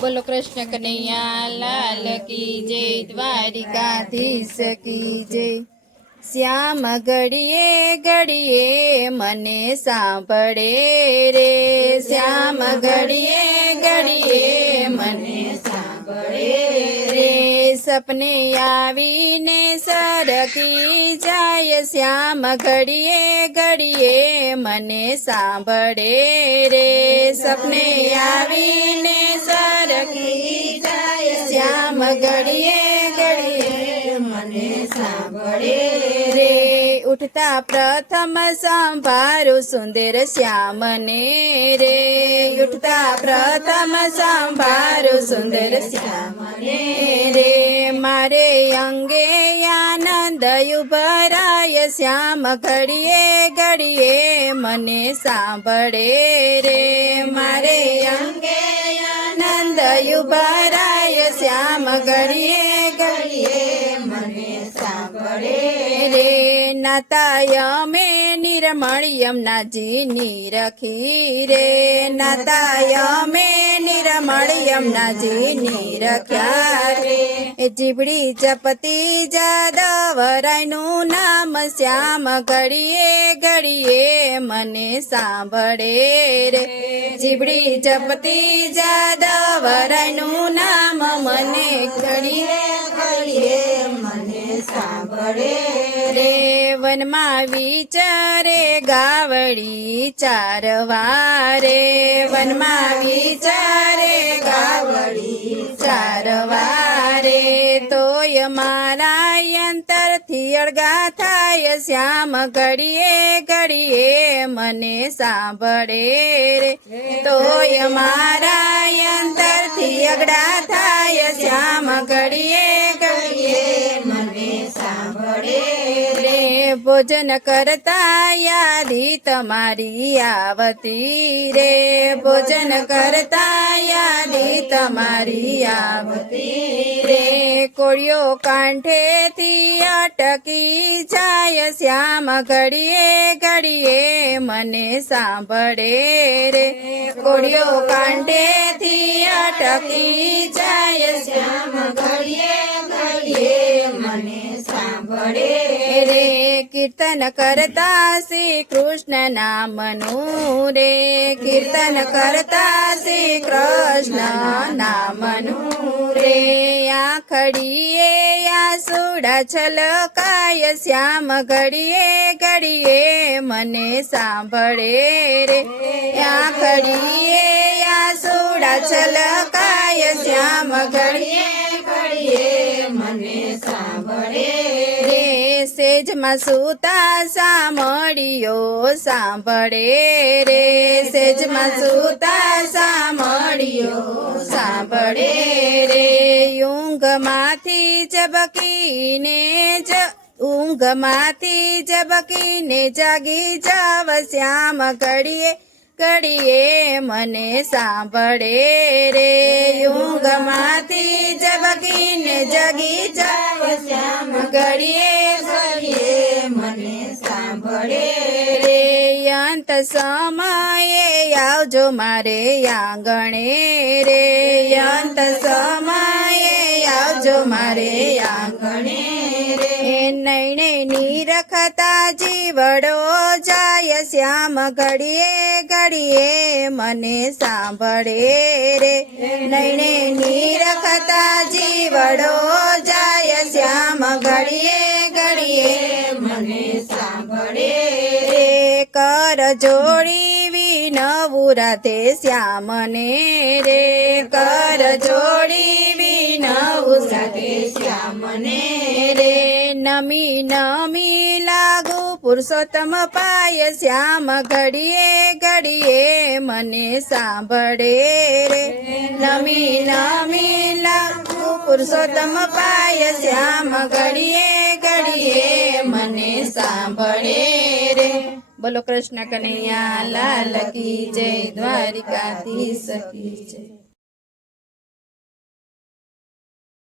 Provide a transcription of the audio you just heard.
बोलो कृष्ण कन्हैया लाल की जय, द्वारिकाधीश की जय। श्याम घड़िए घड़िए मने सांभळे रे, श्याम घड़िए घड़िए मने सांभळे रे। सपने आवीने सरकी जाय, श्याम घड़िए घड़िए मने सांभळे रे। सपने आवीने सरकी जाय, श्याम घड़िए घड़िए मने सांभळे रे। उठता प्रथम संभारू सुंदर श्याम ने रे, उठता प्रथम संभारू सुंदर श्याम ने रे। मारे अंगे आनंद उभराय, श्याम घड़िए घड़िए मने सांभळे रे। मारे अंगे आनंद उभराय, श्याम घड़िए घड़िए मने सांभळे रे। नाताय में निर्मल यमुनाजी निरखी रे, नाताय में निर्मल यमुनाजी निरख्या रे। जीवड़ी जपती जादवरायनु नाम, श्याम घड़िए घड़िए मने सांभळे रे। जीवड़ी जपती जादवरायनु नाम, मने घड़िए घड़िए मने सांभळे रे। वनमा विचारे गावड़ी चारवारे, वनमा विचारे गावड़ी चारवारे। तोय मारा अंतर थी अड़गा थाय, श्याम घड़िए घड़िए मने सांभळे रे। तोय मारा अंतर थी अगड़ा थाय, श्याम घड़िए घड़िए मने सांभळे रे। भोजन करता यादी तमारी आवती रे, भोजन करता यादी तमारी आवती रे। कोड़ियो कांठे थी अटकी जाय, श्याम घड़िए घड़िए मने सांभळे रे। कोड़ियो कांठे थी अटकी जाय, श्याम घड़िए घड़िए मने सांभळे रे। कीर्तन करता श्री कृष्ण नामनु रे, कीर्तन करता श्री कृष्ण नामनु रे। आखड़िए आसूड़ा छलकाय, श्याम घड़िए घड़िए मने सांभळे रे। आखड़िए आसूड़ा छलकाय, श्याम घड़िए घड़िए मने सांभळे रे। सेज में सूता सामड़ियो सांभळे रे, सेज में सूता सामड़ियो सांभळे रे। ऊंघ माथी जबकीने ऊंघ माथी जबकीने जागी जाव, श्याम घड़िए घड़िए मने सांभळे रे। ऊंघ माथी जबकीने जागी जाव, श्याम घड़िए घड़िए मने सांभळे रे। अंत समये आवजो मारे आंगणे रे, अंत समये आवजो मारे आंगणे रे। नैणे निरखता जीवड़ो जाय, श्याम घड़िए घड़िए मने सांभळे रे। नैणे निरखता जीवड़ो जाय, श्याम घड़िए घड़िए मने सांभळे रे। कर जोड़ी विनवू राधे श्याम ने रे, कर जोड़ी विनवू राधे श्याम ने रे। नमी नमी लागू पुरुषोत्तम पाय, श्याम घड़िए घड़िए मने सांभळे रे। नमी नमी लागू पुरुषोत्तम पाय, श्याम घड़िए घड़िए मने सांभळे रे। बोलो कृष्ण कन्हैया लाल की जय, द्वारिकाधीश की जय।